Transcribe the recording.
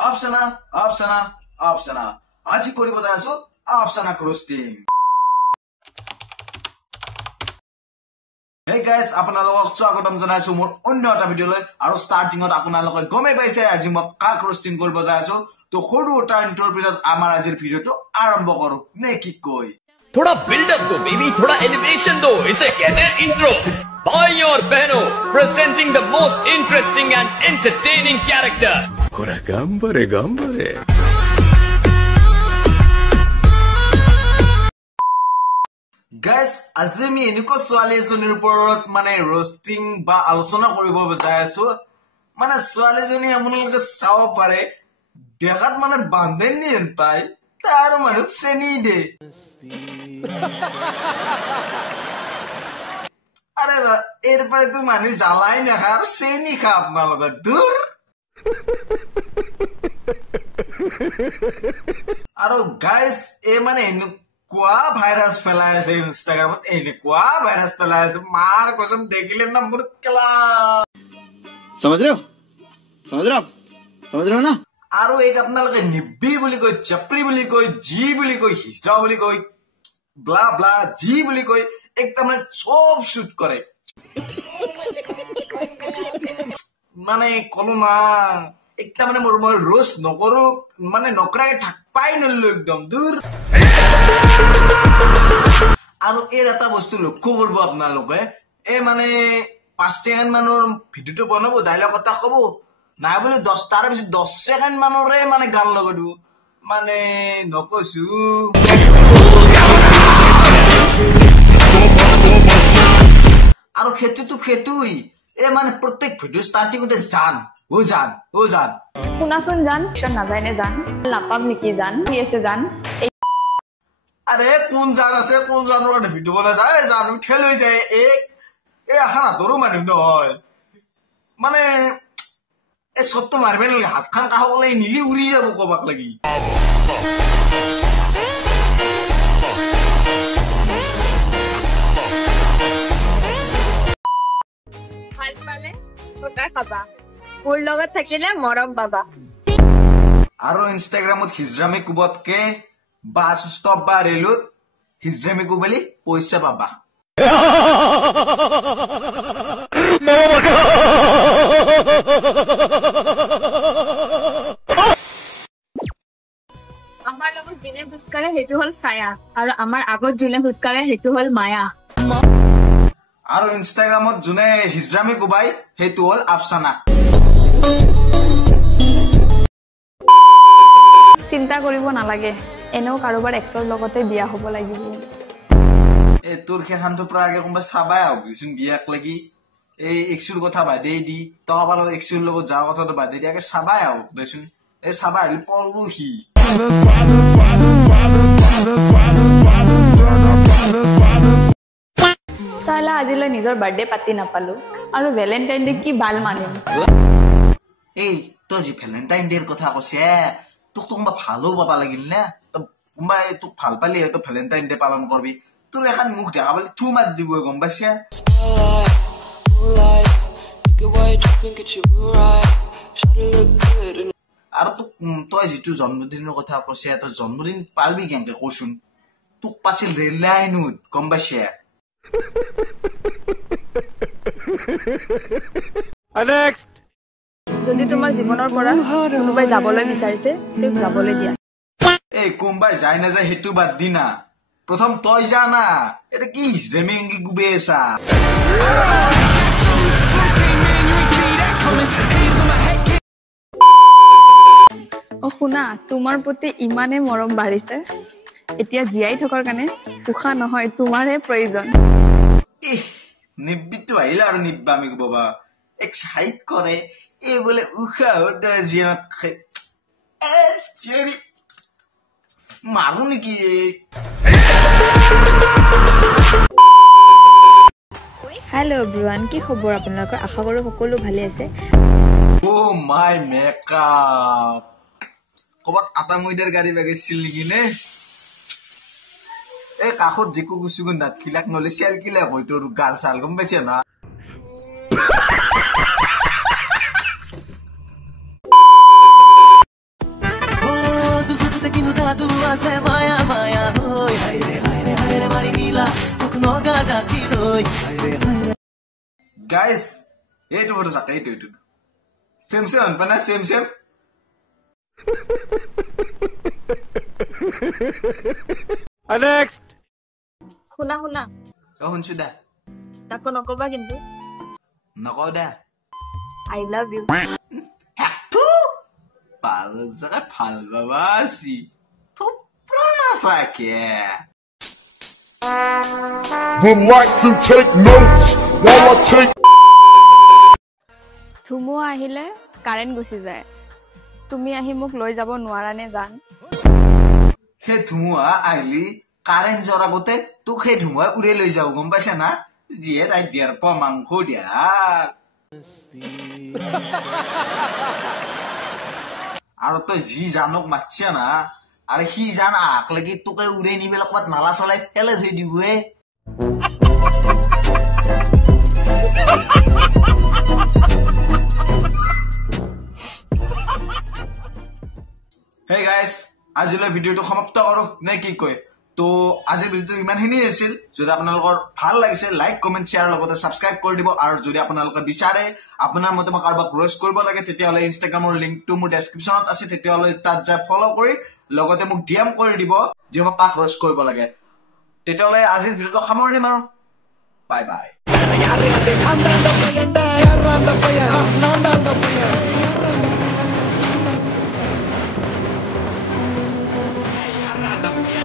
Afsana, Afsana, Afsana. আজি কৰিব যায় আছো Afsana roasting. Hey guys, আপোনালোকক স্বাগতম জনাইছো মোৰ অন্য এটা ভিডিঅলৈ আৰু ষ্টাৰ্টিংত আপোনালোকে গমে পাইছে আজি মই কাক roasting কৰিব যায় আছো তো সৰু এটা ইন্ট্ৰোৰ পিছত আমাৰ আজিৰ ভিডিঅটো আৰম্ভ কৰো নে কি কই थोड़ा बिल्डअप दो बेबी थोड़ा एलिवेशन दो इसे कहते हैं इंट्रो भाई और बहनों presenting the most interesting and entertaining character गंबरे गाइस আজি আমি এনেকুৱা ছোৱালী এজনীৰ ওপৰত মানে roasting বা আলোচনা কৰিব যায় আছো মানে ছোৱালীজনী আপোনালোকে চাব পাৰে দেখাত মানে বান্ধেনি এনপাই তার মানুষ চেনি দে আরে এরপরে তো মানুষ জ্বালাই না আর চেনি খা আপনার দূর আর গাইস এ মানে এনেকুৱা ভাইৰাস ফেলাই আছে ইনস্টাগ্ৰামত এনেকুৱা ভাইৰাস ফেলাই আছে মাৰ কসম দেখিলে না মুৰ কেলা समझ रहे हो ना আৰু এক আপোনালোকে নিব্বি বুলি কয় চপৰি বুলি কয় জি বুলি কয় হিস্টা বুলি কয় ব্লা ব্লা জি বুলি কয় একদম সব শুট কৰে মানে কলো না একদম মানে মই ৰোস্ট নকৰো মানে নকৰাকে থাক পাই নললো একদম দূৰ আৰু এৰ এটা বস্তু লক্ষ্য কৰিব আপোনালোকে এ মানে 5 সেকেন্ড মানৰ ভিডিওটো বনাব ডায়লগ এটা কব না বলে 10 তার বেশি 10 সেকেন্ড মানরে মানে গান লাগাডু মানে নকসু আর খেতুই এ মানে প্রত্যেক ভিডিও স্টার্টিং হতে জান শুনাচোন জান না জানে জান লাপাব নেকি জান কি আছে জান আরে কোন জান আছে কোন জানৰ ভিডিও বনা যায় জান ঠেল হৈ যায় এ হানা দৰু মানুহ নহয় মানে এ সত্য মারবে না হাত খান কাহলে নিলি উড়ি যাব কবাক লাগি ভাল পালে ওটা খাবা ওর লগত থাকিলে মরম বাবা আর ইনস্টাগ্রামত হিজরামি কুবতকে বাস স্টপ বা রেলত হিজরামি কুবলি পয়সা পাবা আমার লগত জিলে খুজকাৰে হেতু হল ছায়া আৰু আমাৰ আগত জিলে খুজকাৰে হেতু হল মায়া আৰু ইনস্টাগ্ৰামত জুনে হিজৰামি কুবাই হেতু হল আফসানা চিন্তা কৰিব নালাগে এনেও কাৰোবাৰ এক্সৰ লগতে বিয়া হ'ব লাগিব এ তোর খেখানটো প্রা আগে কোনবা সাবাই আও কিছুন বিয়াক লাগি এই এক্সুর কথা বাদে দি তো আবার এক্সুর লগত যা কথা তো বাদে দি আগে সাবাই আও দেশুন এই সাবাই হলি পড়বো হি সালা আজিলৈ নিজৰ বাৰ্থডে পাতি নাপালো আৰু ভ্যালেন্টাইন ডে কি ভাল মানিম এই তো জি ভ্যালেন্টাইন ডে কথা কইছে তোক তো কোনবা ভালো পাবা লাগিল না তো কোনবা তোক ভাল পালি তো ভ্যালেন্টাইন ডে পালন করবি তোর এখন মুখ দেখা বলে থু মার দিব গম পাইছা আৰু তোক তই যিটো জন্মদিনৰ কথা কৈছে তই জন্মদিন পালবি কেনেকে কচোন তোক পাছিল ৰেল লাইনত গম পাইছা যদি তোমাৰ জীৱনৰ পৰা কোনোবাই যাবলৈ বিচাৰিছে তেওঁক যাবলৈ দিয়া এই কোনবাই যায় না যায় হেতু বাদ দি না প্রথম তই জানা এটা কি রেমিঙ্গি গুবেসা ও শুনা তোমাৰ প্ৰতি ইমানে মৰম বাঢ়িছে এতিয়া জিয়াই থকাৰ কাৰণে উখা নহয় তোমাৰহে প্ৰয়োজন নিব্বিটো আহিলা আৰু নিব্বামি বাবা এক্সাইট কৰে এই বলে উখা হতে জিয়াত খাই এ চেৰি মাৰু নাকি হেল্ল' এভৰিৱান কি খবৰ আপোনালোকৰ আশা কৰোঁ সকলো ভালে আছে ও মাই মেকআপ কবাত আটা ময়দাৰ গাড়ী বাগিছিল নেকি নে এই কাষত জিকু গুচুগুন নাট খিলাক নলে চেল কিলা হয় তোৰ গাল চাল গম পাইছে না মাজে মায়া মায়া হৈ হাইৰে হাইৰে হাইৰে মাৰি দিলা মোক নগা জাতি লৈ হাইৰে হাইৰে গাইস এইটো ফটো চাক এইটো সেম সেম আনপানা সেম সেম Next. শুনা শুনা শুনছো দা তাকো নকবা কিন্তু নকওঁ দা আই লাভ ইউ একটু ভাল জায়গা ভাল বাবা আছি তো প্রাণা সাকে Would like to take notes while I take. ধুমুহা আহিলে কাৰেণ্ট গুচি যায় তুমি আহি মোক লৈ যাব নোৱাৰা নে জান হে ধুমুহা আহিলি কারেন্ট জ্বর আগতে তোক সেই ধুমুহা উড়ে লৈ যাও গম পাইছা না যিয়ে তাই দিয়ার পর মাংস দিয়া আর তই যি জানক মাতছে না আর সি জান আক লাগি তোকে উড়ে নি বেলা কবাত নালা চলাই ফেলে থৈ দিবয়ে Hey guys, আজিলৈ ভিডিওটো সমাপ্ত কৰো নে কি কয় তো আজি ভিডিওটো ইমানখিনি আছিল যদি আপোনালোকৰ ভাল লাগিছে লাইক কমেন্ট শেয়াৰ লগতে সাবস্ক্ৰাইব কৰি দিব আৰু যদি আপোনালোকে বিচাৰে আপোনাৰ মতে মই কাৰোবাক ৰোষ্ট কৰিব লাগে তেতিয়াহলে ইনষ্টাগ্ৰামৰ লিংকটো মোৰ ডেসক্ৰিপচনত আছে তেতিয়াহলে তাত যাই ফলো কৰি লগতে মোক ডিএম কৰি দিব যে মই কাক ৰোষ্ট কৰিব লাগে তেতিয়াহলে আজিৰ ভিডিওটো সামৰি দিম আৰু বাই বাই